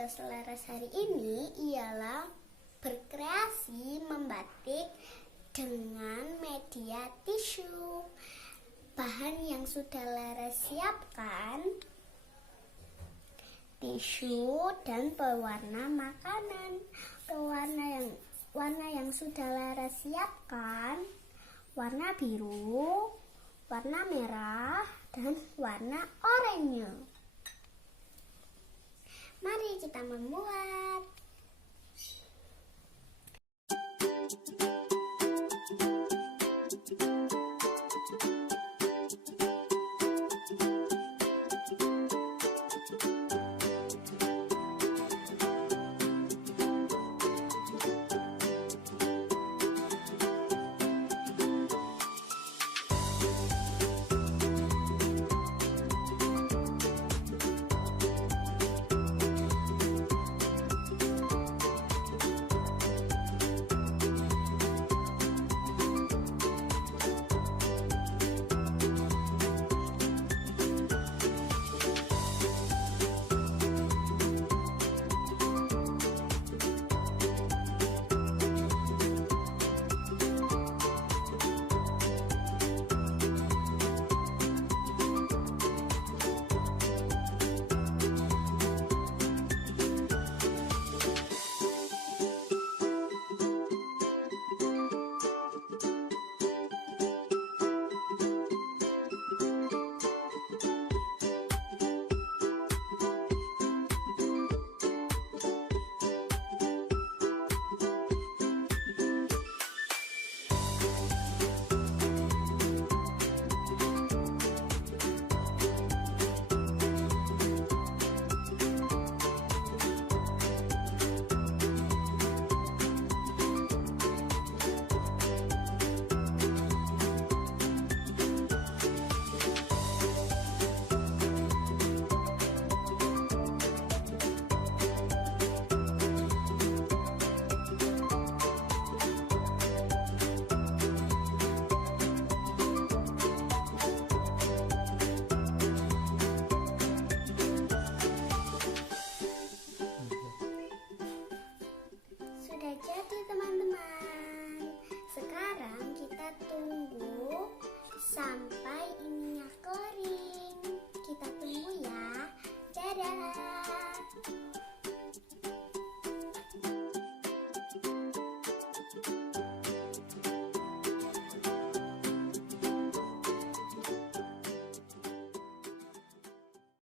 tugas Laras hari ini ialah berkreasi membatik dengan media tisu. Bahan yang sudah Laras siapkan, tisu dan pewarna makanan. Warna yang sudah Laras siapkan, warna biru, warna merah, dan warna oranye. Mari kita membuat.